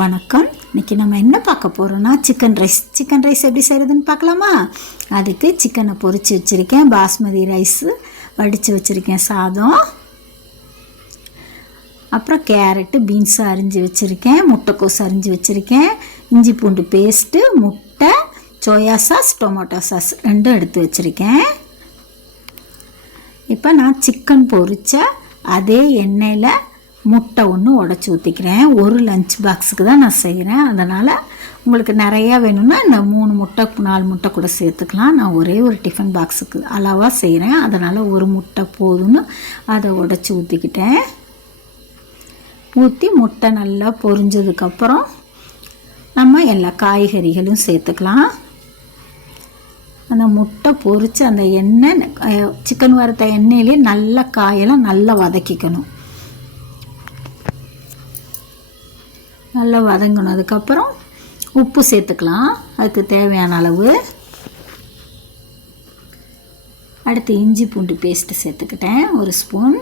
வணக்கம். இன்றைக்கி நம்ம என்ன பார்க்க போகிறோன்னா சிக்கன் ரைஸ் எப்படி செய்கிறதுன்னு பார்க்கலாமா? அதுக்கு சிக்கனை பொரித்து வச்சுருக்கேன், பாஸ்மதி ரைஸு வடித்து வச்சுருக்கேன், சாதம், அப்புறம் கேரட்டு பீன்ஸு அரிஞ்சு வச்சுருக்கேன், முட்டைக்கோஸ் அரிஞ்சு வச்சுருக்கேன், இஞ்சி பூண்டு பேஸ்ட்டு, முட்டை, சோயா சாஸ், டொமேட்டோ சாஸ் ரெண்டும் எடுத்து வச்சுருக்கேன். இப்போ நான் சிக்கன் பொரித்த அதே எண்ணெயில் முட்டை ஒன்று உடச்சி ஊற்றிக்கிறேன். ஒரு லஞ்ச் பாக்ஸுக்கு தான் நான் செய்கிறேன். அதனால் உங்களுக்கு நிறையா வேணும்னா இந்த 3 முட்டை 4 முட்டை கூட சேர்த்துக்கலாம். நான் ஒரே ஒரு டிஃபன் பாக்ஸுக்கு அளவாக செய்கிறேன். அதனால் ஒரு முட்டை போதும்னு அதை உடச்சி ஊற்றிக்கிட்டேன். ஊற்றி முட்டை நல்லா பொரிஞ்சதுக்கப்புறம் நம்ம எல்லா காய்கறிகளும் சேர்த்துக்கலாம். அந்த முட்டை பொரித்து அந்த எண்ணெய் சிக்கன் வறுத்த எண்ணெயிலே நல்லா காயெல்லாம் நல்லா வதக்கிக்கணும். நல்லா வதங்கணும். அதுக்கப்புறம் உப்பு சேர்த்துக்கலாம், அதுக்கு தேவையான அளவு. அடுத்து இஞ்சி பூண்டு பேஸ்ட்டு சேர்த்துக்கிட்டேன் 1 ஸ்பூன்.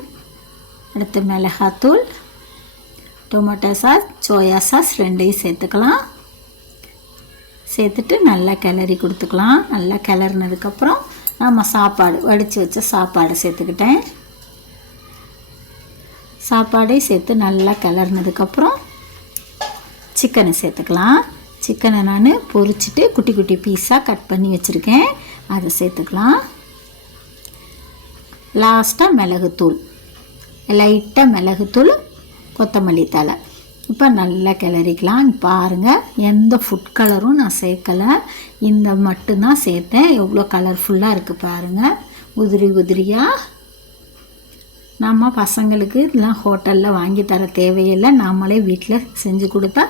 அடுத்து மிளகாத்தூள், டொமேட்டோ சாஸ், சோயா சாஸ் ரெண்டையும் சேர்த்துக்கலாம். சேர்த்துட்டு நல்லா கிளறி கொடுத்துக்கலாம். நல்லா கிளறினதுக்கப்புறம் நம்ம சாப்பாடு வடித்து வச்ச சாப்பாடு சேர்த்துக்கிட்டேன். சாப்பாடையும் சேர்த்து நல்லா கிளறினதுக்கப்புறம் சிக்கனை சேர்த்துக்கலாம். சிக்கனை நான் பொரிச்சிட்டு குட்டி குட்டி பீஸாக கட் பண்ணி வச்சுருக்கேன், அதை சேர்த்துக்கலாம். லாஸ்ட்டாக மிளகுத்தூள், லைட்டாக மிளகுத்தூள், கொத்தமல்லி தழை. இப்போ நல்லா கிளறிக்கலாம். பாருங்கள், எந்த ஃபுட் கலரும் நான் சேர்க்கலை, இந்த மட்டும்தான் சேர்த்தேன். எவ்வளோ கலர்ஃபுல்லாக இருக்குது பாருங்கள், உதிரி உதிரியாக. நம்ம பசங்களுக்கு இதெல்லாம் ஹோட்டலில் வாங்கி தர தேவையில்லை, நாமளே வீட்டில் செஞ்சு கொடுத்தா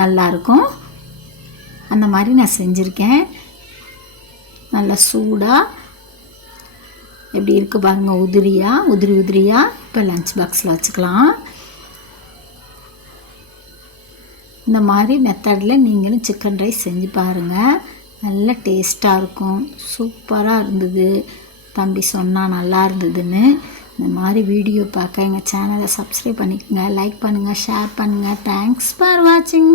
நல்லாயிருக்கும். அந்த மாதிரி நான் செஞ்சுருக்கேன். நல்லா சூடாக எப்படி இருக்குது பாருங்கள், உதிரி உதிரியாக. இப்போ லஞ்ச் பாக்ஸில் வச்சுக்கலாம். இந்த மாதிரி மெத்தடில் நீங்களும் சிக்கன் ரைஸ் செஞ்சு பாருங்கள், நல்ல டேஸ்ட்டாக இருக்கும். சூப்பராக இருந்தது, தம்பி சொன்னால் நல்லா இருந்ததுன்னு. இந்த மாதிரி வீடியோ பார்க்க எங்கள் சேனலை சப்ஸ்கிரைப் பண்ணிக்கோங்க, லைக் பண்ணுங்கள், ஷேர் பண்ணுங்கள். தேங்க்ஸ் ஃபார் வாட்சிங்.